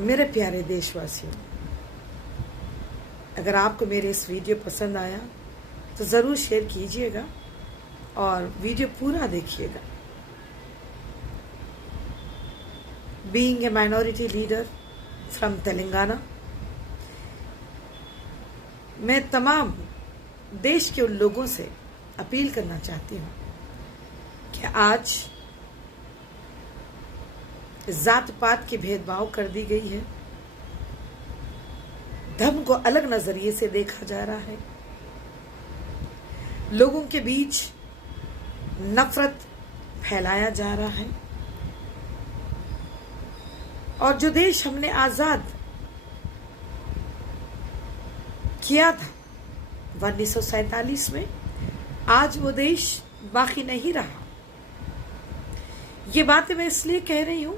मेरे प्यारे देशवासियों, अगर आपको मेरे इस वीडियो पसंद आया तो ज़रूर शेयर कीजिएगा और वीडियो पूरा देखिएगा। Being a minority leader from Telangana, मैं तमाम देश के उन लोगों से अपील करना चाहती हूँ कि आज जात पात की भेदभाव कर दी गई है, धर्म को अलग नजरिए से देखा जा रहा है, लोगों के बीच नफरत फैलाया जा रहा है। और जो देश हमने आजाद किया था 1947 में, आज वो देश बाकी नहीं रहा। ये बातें मैं इसलिए कह रही हूं,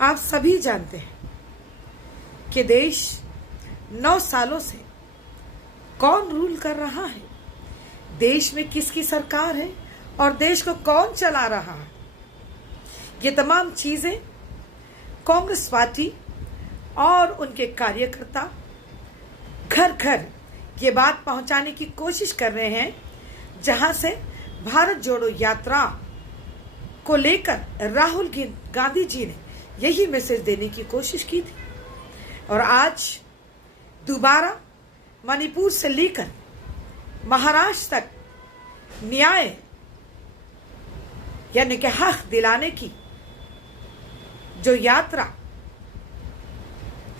आप सभी जानते हैं कि देश 9 सालों से कौन रूल कर रहा है, देश में किसकी सरकार है और देश को कौन चला रहा है। ये तमाम चीजें कांग्रेस पार्टी और उनके कार्यकर्ता घर घर ये बात पहुंचाने की कोशिश कर रहे हैं, जहां से भारत जोड़ो यात्रा को लेकर राहुल गांधी जी ने यही मैसेज देने की कोशिश की थी। और आज दोबारा मणिपुर से लेकर महाराष्ट्र तक न्याय यानी कि हक दिलाने की जो यात्रा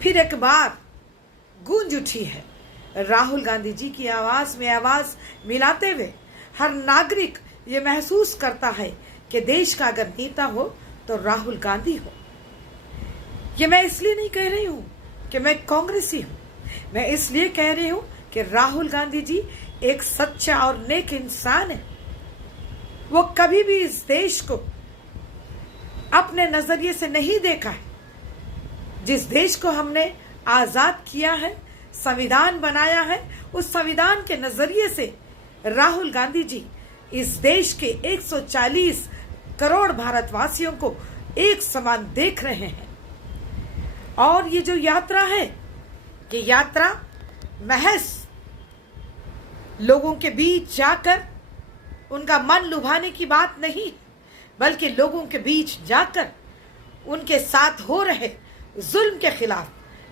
फिर एक बार गूंज उठी है। राहुल गांधी जी की आवाज में आवाज मिलाते हुए हर नागरिक ये महसूस करता है कि देश का अगर नेता हो तो राहुल गांधी हो। ये मैं इसलिए नहीं कह रही हूं कि मैं कांग्रेसी हूं, मैं इसलिए कह रही हूं कि राहुल गांधी जी एक सच्चा और नेक इंसान है। वो कभी भी इस देश को अपने नजरिए से नहीं देखा है। जिस देश को हमने आजाद किया है, संविधान बनाया है, उस संविधान के नजरिए से राहुल गांधी जी इस देश के 140 करोड़ भारतवासियों को एक समान देख रहे हैं। और ये जो यात्रा है, ये यात्रा महज लोगों के बीच जाकर उनका मन लुभाने की बात नहीं, बल्कि लोगों के बीच जाकर उनके साथ हो रहे जुल्म के खिलाफ,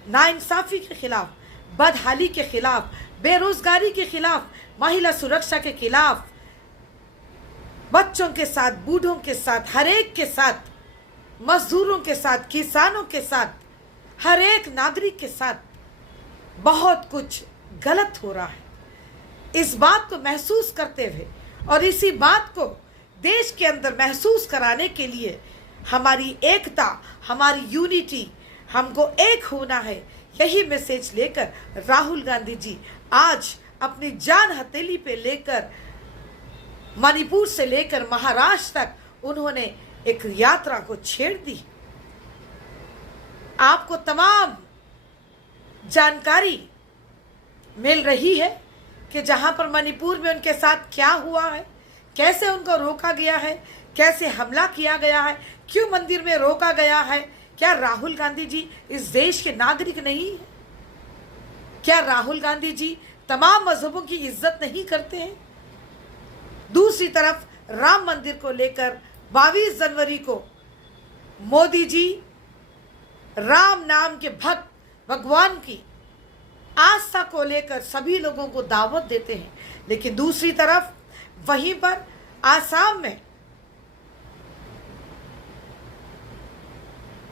नाइंसाफी के खिलाफ, बदहाली के खिलाफ, बेरोजगारी के खिलाफ, महिला सुरक्षा के खिलाफ, बच्चों के साथ, बूढ़ों के साथ, हर एक के साथ, मजदूरों के साथ, किसानों के साथ, हर एक नागरिक के साथ बहुत कुछ गलत हो रहा है। इस बात को महसूस करते हुए और इसी बात को देश के अंदर महसूस कराने के लिए हमारी एकता, हमारी यूनिटी, हमको एक होना है, यही मैसेज लेकर राहुल गांधी जी आज अपनी जान हथेली पे लेकर मणिपुर से लेकर महाराष्ट्र तक उन्होंने एक यात्रा को छेड़ दी। आपको तमाम जानकारी मिल रही है कि जहां पर मणिपुर में उनके साथ क्या हुआ है, कैसे उनको रोका गया है, कैसे हमला किया गया है, क्यों मंदिर में रोका गया है। क्या राहुल गांधी जी इस देश के नागरिक नहीं है? क्या राहुल गांधी जी तमाम मजहबों की इज्जत नहीं करते हैं? दूसरी तरफ राम मंदिर को लेकर 22 जनवरी को मोदी जी राम नाम के भक्त भगवान की आस्था को लेकर सभी लोगों को दावत देते हैं, लेकिन दूसरी तरफ वहीं पर आसाम में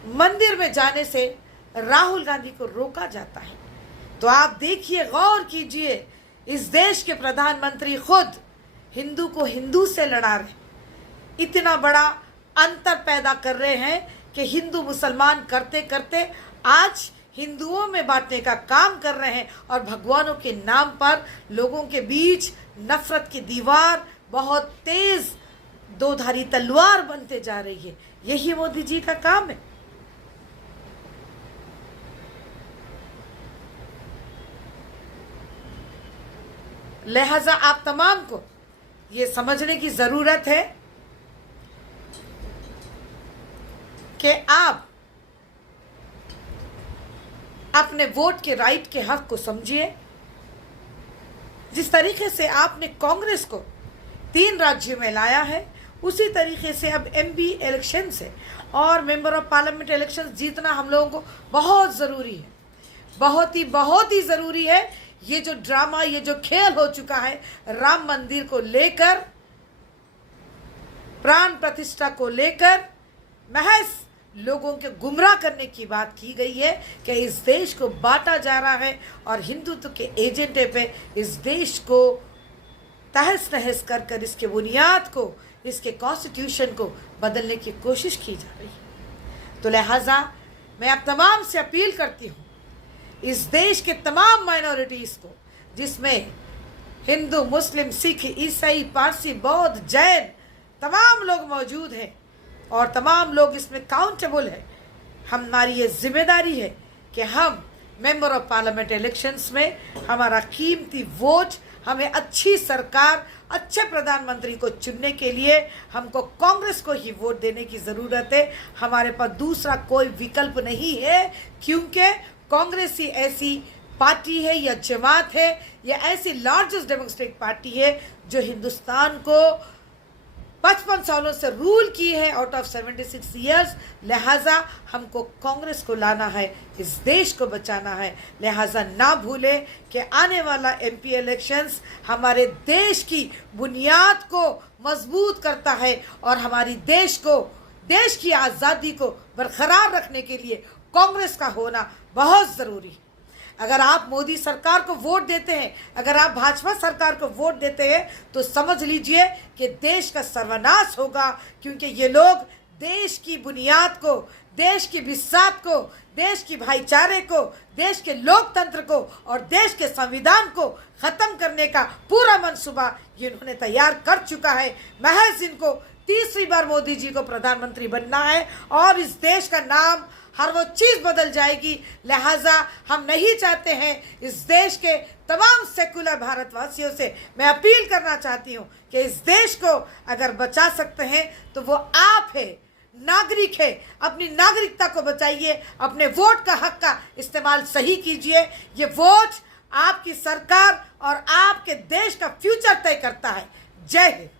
मंदिर में जाने से राहुल गांधी को रोका जाता है। तो आप देखिए, गौर कीजिए, इस देश के प्रधानमंत्री खुद हिंदू को हिंदू से लड़ा रहे, इतना बड़ा अंतर पैदा कर रहे हैं कि हिंदू मुसलमान करते करते आज हिंदुओं में बांटने का काम कर रहे हैं और भगवानों के नाम पर लोगों के बीच नफरत की दीवार बहुत तेज दोधारी तलवार बनते जा रही है। यही मोदी जी का काम है। लिहाजा आप तमाम को ये समझने की जरूरत है कि आप अपने वोट के राइट के हक को समझिए। जिस तरीके से आपने कांग्रेस को 3 राज्यों में लाया है, उसी तरीके से अब एमपी इलेक्शन से और मेंबर ऑफ पार्लियामेंट इलेक्शन जीतना हम लोगों को बहुत ज़रूरी है, बहुत ही ज़रूरी है। ये जो ड्रामा, ये जो खेल हो चुका है राम मंदिर को लेकर, प्राण प्रतिष्ठा को लेकर, महज लोगों के गुमराह करने की बात की गई है कि इस देश को बांटा जा रहा है और हिंदुत्व के एजेंडे पे इस देश को तहस नहस कर कर इसके बुनियाद को, इसके कॉन्स्टिट्यूशन को बदलने की कोशिश की जा रही है। तो लिहाजा मैं आप तमाम से अपील करती हूँ, इस देश के तमाम माइनॉरिटीज़ को, जिसमें हिंदू, मुस्लिम, सिख, ईसाई, पारसी, बौद्ध, जैन तमाम लोग मौजूद हैं और तमाम लोग इसमें काउंटेबल है। हमारी ये जिम्मेदारी है कि हम मेंबर ऑफ पार्लियामेंट इलेक्शंस में हमारा कीमती वोट, हमें अच्छी सरकार, अच्छे प्रधानमंत्री को चुनने के लिए हमको कांग्रेस को ही वोट देने की ज़रूरत है। हमारे पास दूसरा कोई विकल्प नहीं है, क्योंकि कांग्रेस ही ऐसी पार्टी है या जमात है या ऐसी लार्जेस्ट डेमोक्रेटिक पार्टी है जो हिंदुस्तान को 55 सालों से रूल की है आउट ऑफ 76 ईयर्स। लिहाजा हमको कांग्रेस को लाना है, इस देश को बचाना है। लिहाजा ना भूलें कि आने वाला एमपी इलेक्शंस हमारे देश की बुनियाद को मजबूत करता है और हमारी देश की आज़ादी को बरकरार रखने के लिए कांग्रेस का होना बहुत ज़रूरी है। अगर आप मोदी सरकार को वोट देते हैं, अगर आप भाजपा सरकार को वोट देते हैं, तो समझ लीजिए कि देश का सर्वनाश होगा, क्योंकि ये लोग देश की बुनियाद को, देश की बिसात को, देश की भाईचारे को, देश के लोकतंत्र को और देश के संविधान को ख़त्म करने का पूरा मंसूबा ये इन्होंने तैयार कर चुका है। महज इनको तीसरी बार मोदी जी को प्रधानमंत्री बनना है और इस देश का नाम, हर वो चीज़ बदल जाएगी। लिहाजा हम नहीं चाहते हैं, इस देश के तमाम सेकुलर भारतवासियों से मैं अपील करना चाहती हूँ कि इस देश को अगर बचा सकते हैं तो वो आप है, नागरिक है। अपनी नागरिकता को बचाइए, अपने वोट का हक का इस्तेमाल सही कीजिए। ये वोट आपकी सरकार और आपके देश का फ्यूचर तय करता है। जय हिंद।